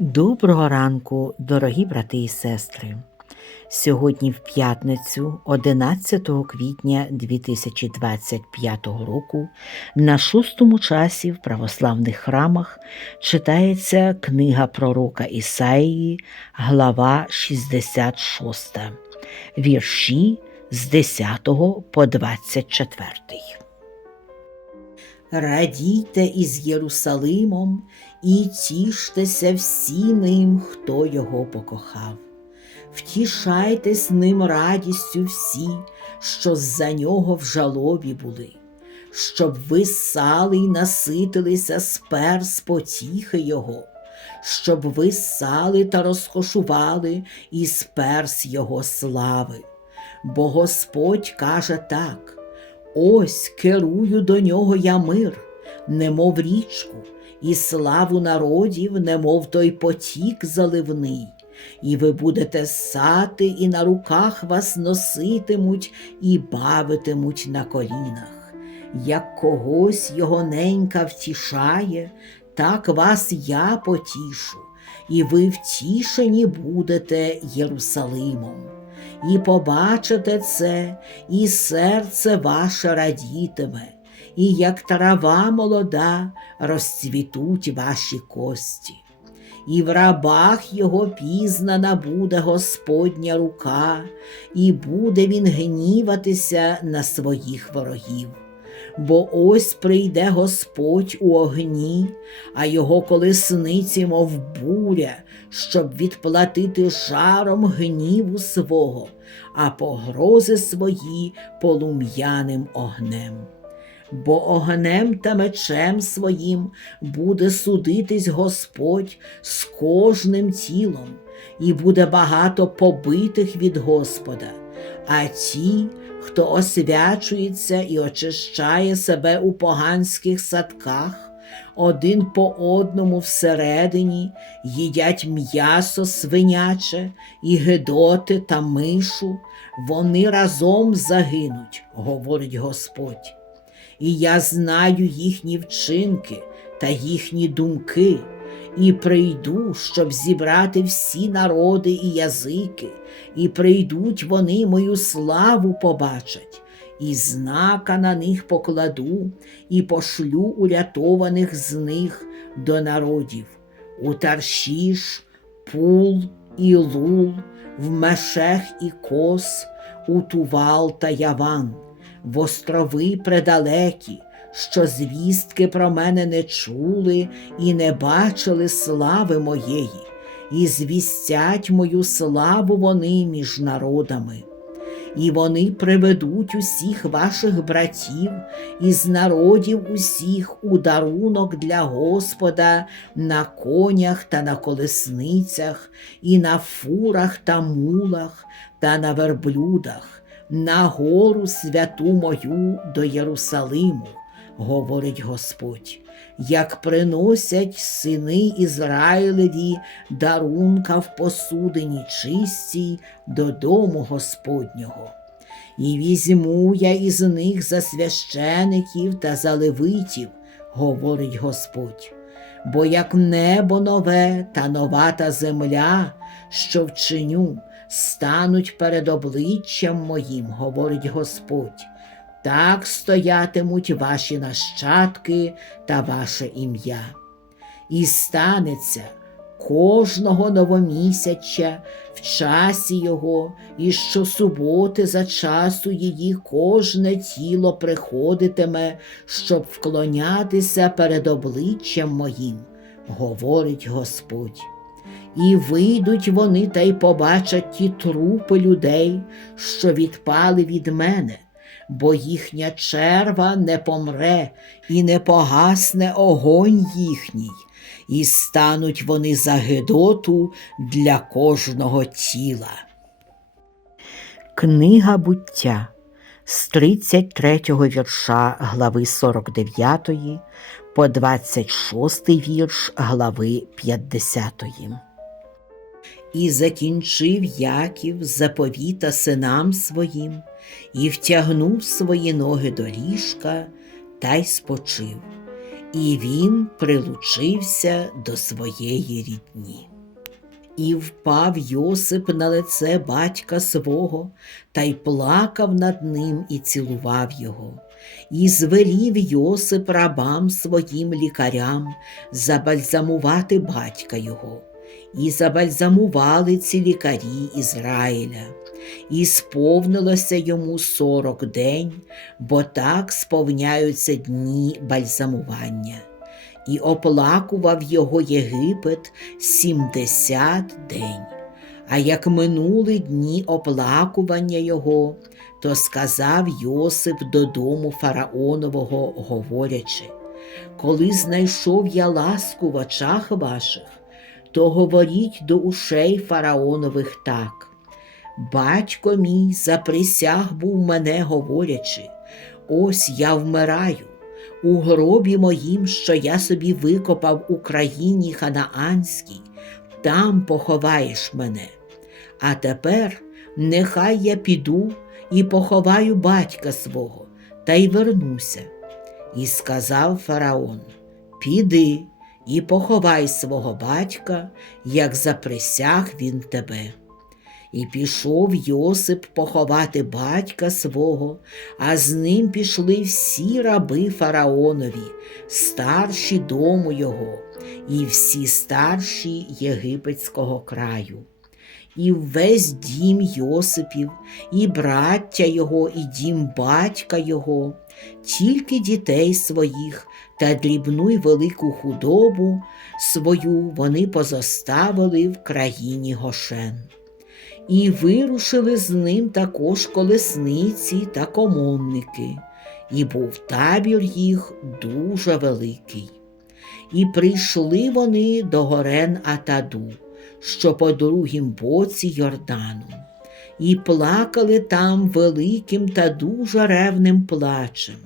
Доброго ранку, дорогі брати і сестри. Сьогодні в п'ятницю, 11 квітня 2025 року, на шостому часі в православних храмах читається книга пророка Ісаїї, глава 66, вірші з 10 по 24. Радійте із Єрусалимом і тіштеся всі ним, хто його покохав. Втішайтесь ним радістю всі, що за нього в жалобі були, щоб ви сали й наситилися спер з потіхи його, щоб ви сали та розкошували із перс його слави. Бо Господь каже так. Ось керую до нього я мир, немов річку, і славу народів, немов той потік заливний, і ви будете сати, і на руках вас носитимуть, і бавитимуть на колінах. Як когось його ненька втішає, так вас я потішу, і ви втішені будете Єрусалимом і побачите це, і серце ваше радітиме, і як трава молода розцвітуть ваші кості. І в рабах його пізнана буде Господня рука, і буде він гніватися на своїх ворогів. Бо ось прийде Господь у огні, а його колесниці, мов буря, щоб відплатити жаром гніву свого, а погрози свої полум'яним огнем. Бо огнем та мечем своїм буде судитись Господь з кожним тілом, і буде багато побитих від Господа, а ті, хто освячується і очищає себе у поганських садках, один по одному всередині їдять м'ясо свиняче і гидоти та мишу, вони разом загинуть, говорить Господь. І я знаю їхні вчинки та їхні думки, і прийду, щоб зібрати всі народи і язики, і прийдуть вони мою славу побачать, і знака на них покладу, і пошлю урятованих з них до народів. У Таршіш, Пул і Лул, в Мешех і Кос, у Тувал та Яван, в острови предалекі, що звістки про мене не чули і не бачили слави моєї, і звістять мою славу вони між народами. І вони приведуть усіх ваших братів із народів усіх у дарунок для Господа на конях та на колесницях, і на фурах та мулах, та на верблюдах, на гору святу мою до Єрусалиму, говорить Господь, як приносять сини Ізраїлеві дарунка в посудині чистій додому Господнього. І візьму я із них за священиків та за левитів, говорить Господь. Бо як небо нове та нова та земля, що вчиню, стануть перед обличчям моїм, говорить Господь. Так стоятимуть ваші нащадки та ваше ім'я. І станеться кожного новомісяча в часі його, і щосуботи за часу її кожне тіло приходитиме, щоб вклонятися перед обличчям моїм, говорить Господь. І вийдуть вони та й побачать ті трупи людей, що відпали від мене бо їхня черва не помре і не погасне огонь їхній, і стануть вони за Гедоту для кожного тіла. Книга буття з 33 вірша глави 49 по 26 вірш глави 50. І закінчив Яків заповіта синам своїм, і втягнув свої ноги до ліжка та й спочив. і він прилучився до своєї рідні. І впав Йосип на лице батька свого, та й плакав над ним і цілував його. І звелів Йосип рабам своїм лікарям забальзамувати батька його. І забальзамували ці лікарі Ізраїля. І сповнилося йому сорок день, бо так сповняються дні бальзамування і оплакував його Єгипет сімдесят день. А як минули дні оплакування його, то сказав Йосип додому фараонового, говорячи, коли знайшов я ласку в очах ваших, то говоріть до ушей фараонових так. Батько мій заприсяг був мене, говорячи, ось я вмираю у гробі моїм, що я собі викопав у країні ханаанській, там поховаєш мене. А тепер нехай я піду і поховаю батька свого, та й вернуся. І сказав фараон: Піди і поховай свого батька, як заприсяг він тебе. І пішов Йосип поховати батька свого, а з ним пішли всі раби фараонові, старші дому його, і всі старші єгипетського краю. І весь дім Йосипів, і браття його, і дім батька його, тільки дітей своїх та дрібну й велику худобу свою вони позоставили в країні Гошен і вирушили з ним також колесниці та комонники, і був табір їх дуже великий. І прийшли вони до горен Атаду, що по другім боці Йордану, і плакали там великим та дуже ревним плачем.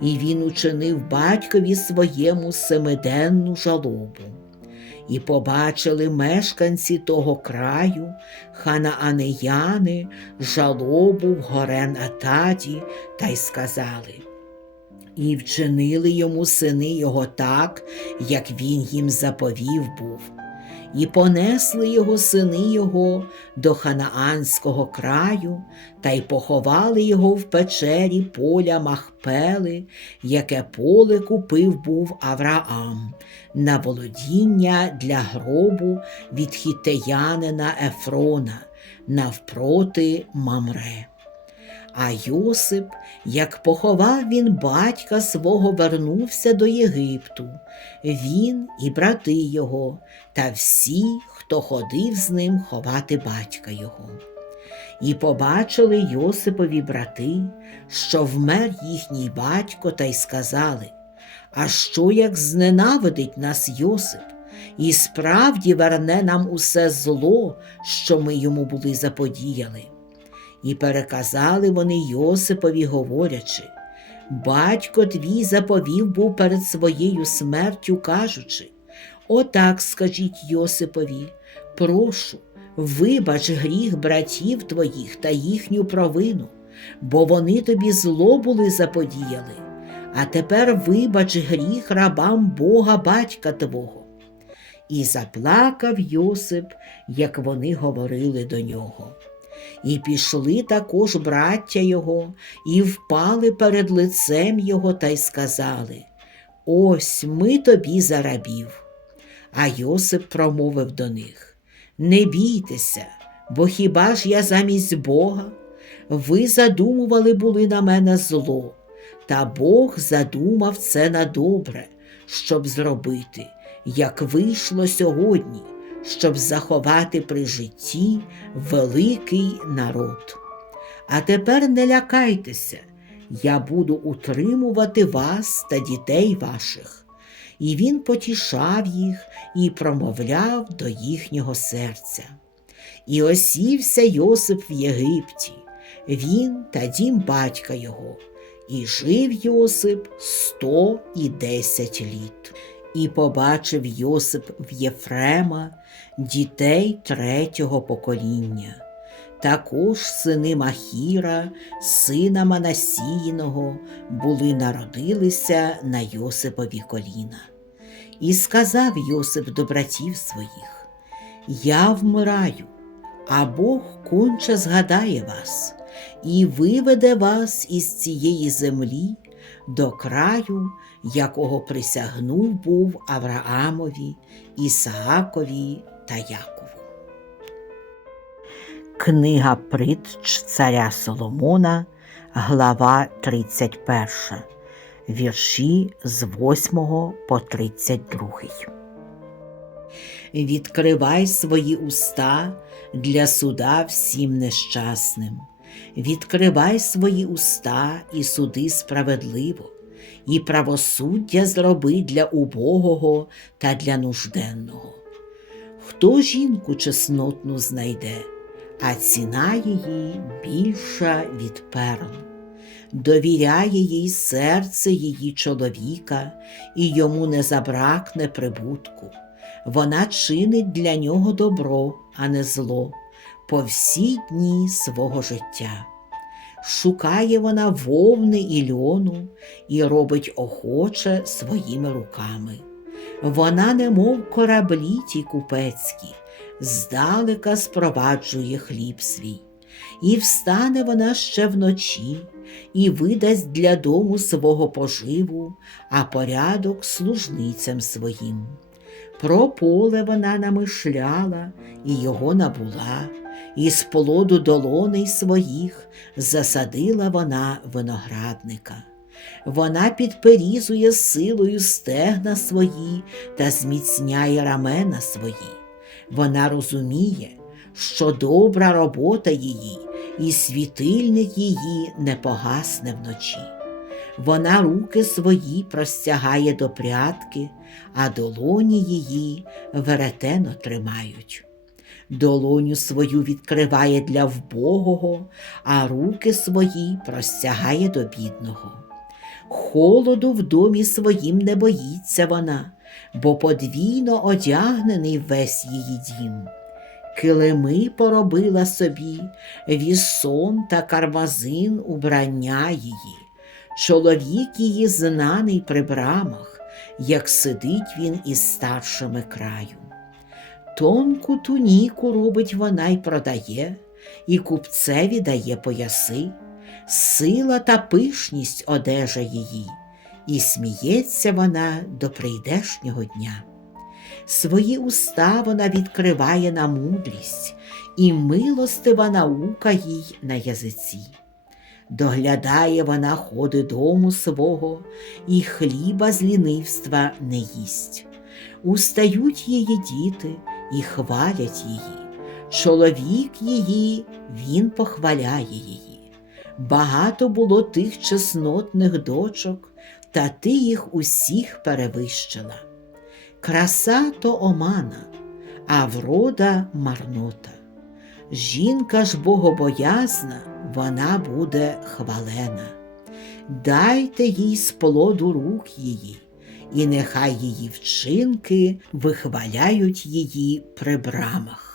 І він учинив батькові своєму семиденну жалобу. І побачили мешканці того краю, ханаанеяни, жалобу в горен Атаді, та й сказали. І вчинили йому сини його так, як він їм заповів був і понесли його сини його до ханаанського краю та й поховали його в печері поля Махпели, яке поле купив був Авраам, на володіння для гробу від хітеянина Ефрона навпроти Мамре. А Йосип, як поховав він батька свого, вернувся до Єгипту, він і брати його, та всі, хто ходив з ним ховати батька його. І побачили Йосипові брати, що вмер їхній батько, та й сказали А що як зненавидить нас Йосип, і справді верне нам усе зло, що ми йому були заподіяли? І переказали вони Йосипові, говорячи, батько твій заповів був перед своєю смертю, кажучи, Отак скажіть Йосипові, прошу, вибач гріх братів твоїх та їхню провину, бо вони тобі зло були заподіяли, а тепер вибач гріх рабам Бога батька твого. І заплакав Йосип, як вони говорили до нього. І пішли також браття його, і впали перед лицем його та й сказали Ось ми тобі за рабів. А Йосип промовив до них Не бійтеся, бо хіба ж я замість Бога? Ви задумували були на мене зло, та Бог задумав це на добре, щоб зробити, як вийшло сьогодні щоб заховати при житті великий народ. А тепер не лякайтеся, я буду утримувати вас та дітей ваших. І він потішав їх і промовляв до їхнього серця. І осівся Йосип в Єгипті, він та дім батька його, і жив Йосип сто і десять літ. І побачив Йосип в Єфрема дітей третього покоління. Також сини Махіра, сина Манасіїного, були народилися на Йосипові коліна. І сказав Йосип до братів своїх: Я вмираю, а Бог конче згадає вас і виведе вас із цієї землі до краю, якого присягнув був Авраамові, Ісаакові та Якову. Книга притч царя Соломона, глава 31, вірші з 8 по 32. Відкривай свої уста для суда всім нещасним. Відкривай свої уста і суди справедливо, і правосуддя зроби для убогого та для нужденного. Хто жінку чеснотну знайде, а ціна її більша від перл. Довіряє їй серце її чоловіка, і йому не забракне прибутку. Вона чинить для нього добро, а не зло, по всі дні свого життя. Шукає вона вовни і льону і робить охоче своїми руками. Вона, немов кораблі ті купецькі, здалека спроваджує хліб свій. І встане вона ще вночі, і видасть для дому свого поживу, а порядок служницям своїм. Про поле вона намишляла і його набула, і з полоду долоней своїх засадила вона виноградника. Вона підперізує силою стегна свої та зміцняє рамена свої. Вона розуміє, що добра робота її, і світильник її не погасне вночі. Вона руки свої простягає до прядки, а долоні її веретено тримають. Долоню свою відкриває для вбогого, а руки свої простягає до бідного. Холоду в домі своїм не боїться вона, бо подвійно одягнений весь її дім. Килими поробила собі, вісон та кармазин убрання її. Чоловік її знаний при брамах, як сидить він із старшими краю. Тонку туніку робить вона й продає, і купцеві дає пояси, сила та пишність одежа її, і сміється вона до прийдешнього дня. Свої уста вона відкриває на мудрість, і милостива наука їй на язиці. Доглядає вона ходи дому свого, і хліба з лінивства не їсть. Устають її діти і хвалять її. Чоловік її, він похваляє її. Багато було тих чеснотних дочок, та ти їх усіх перевищила. Краса то омана, а врода марнота. Жінка ж богобоязна, вона буде хвалена. Дайте їй з плоду рук її, і нехай її вчинки вихваляють її при брамах.